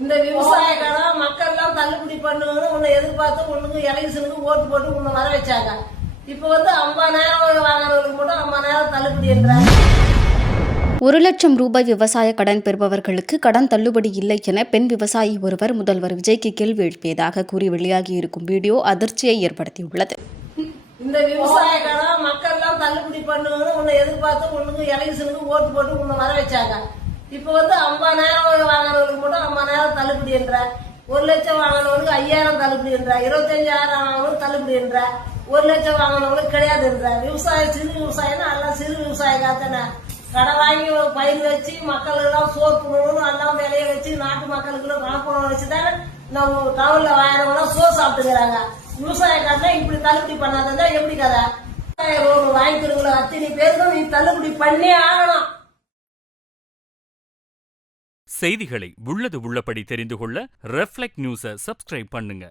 இந்த விவசாய கடன் மக்கள் எல்லாம் தள்ளுபடி பண்ணுன்னு உன்னை எதிர்பார்த்து உனக்கு எலெக்ஷனுக்கு ஓட்டு போட்டு உன்னை வர வச்சாங்க. இப்ப 50,000 வாங்குறவங்களுக்கு மட்டும் 50,000 தள்ளுபடி என்றாங்க. 1,00,000 ரூபாய் விவசாய கடன் பெறுபவர்களுக்கு கடன் தள்ளுபடி இல்லை என பெண் விவசாயி ஒருவர் முதல்வர் விஜய்க்கு கேள்வி எழுப்பியதாக கூறி வெளியாகி இருக்கும் வீடியோ அதிர்ச்சியை ஏற்படுத்தியுள்ளது. இந்த விவசாய கடன் மக்கள் எல்லாம் தள்ளுபடி பண்ணுன்னு உன்னை எதிர்பார்த்து உனக்கு எலெக்ஷனுக்கு ஓட்டு போட்டு உன்னை வர வச்சாங்க. இப்ப 50,000 வாங்குறவங்களுக்கு மட்டும் 50,000 தள்ளுபடி என்ற, 1,00,000 வாங்கினவங்களுக்கு 5,000 தள்ளுபடி என்ற, 25,000 வாங்கினவங்களுக்கு தள்ளுபடி என்ற, 1,00,000 வாங்கினவங்களுக்கு கிடையாது என்ற. விவசாயம் சிறு விவசாயம் எல்லாம் சிறு விவசாயிக்காத்தானே கடை வாங்கி பயிர் வச்சு மக்கள் எல்லாம் சோறு போடணும், எல்லாம் விலைய வச்சு நாட்டு மக்களுக்கு வளர்க்கணும் வச்சுதானே நம்ம டவுன்ல வாயிரவங்களாம் சோறு சாப்பிட்டுக்கிறாங்க. விவசாய காட்டினா இப்படி தள்ளுபடி பண்ணாதான் எப்படி கதை? வாங்கிக்கிறவங்கள அத்தனை பேருக்கும் நீ தள்ளுபடி பண்ணே ஆகணும். செய்திகளை உள்ளது உள்ளபடி தெரிந்து கொள்ள ரெஃப்ளெக்ட் நியூஸை சப்ஸ்கிரைப் பண்ணுங்க.